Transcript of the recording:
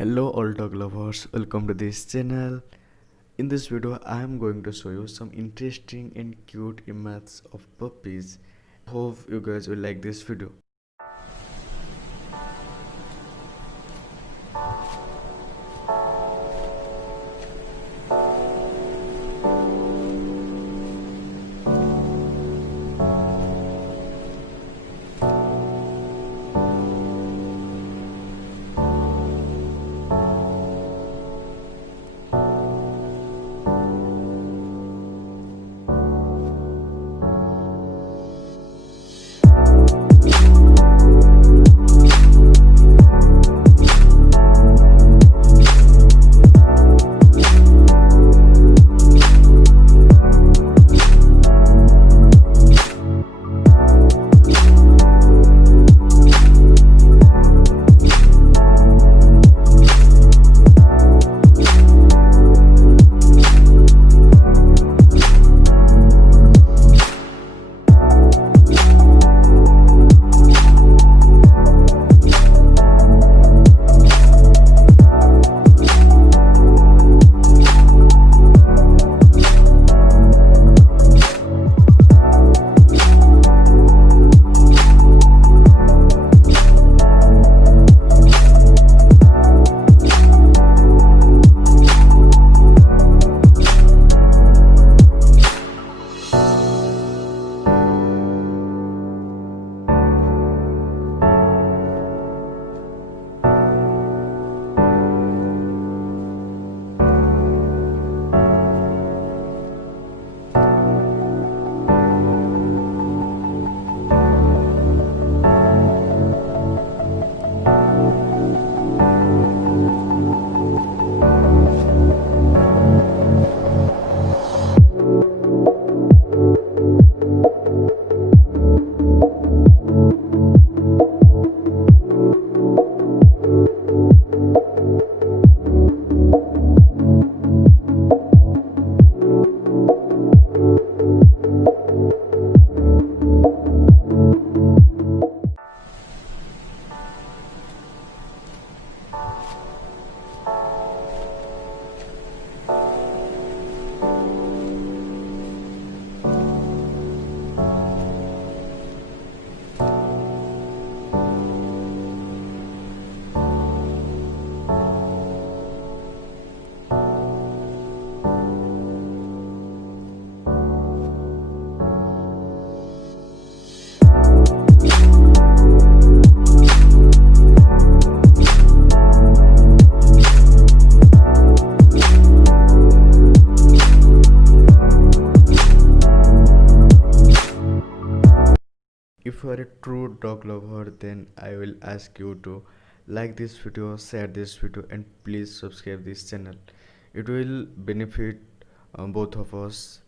Hello all dog lovers, welcome to this channel. In this video I am going to show you some interesting and cute images of puppies. Hope you guys will like this video. If you are a true dog lover, then I will ask you to like this video, share this video, and please subscribe this channel. It will benefit both of us.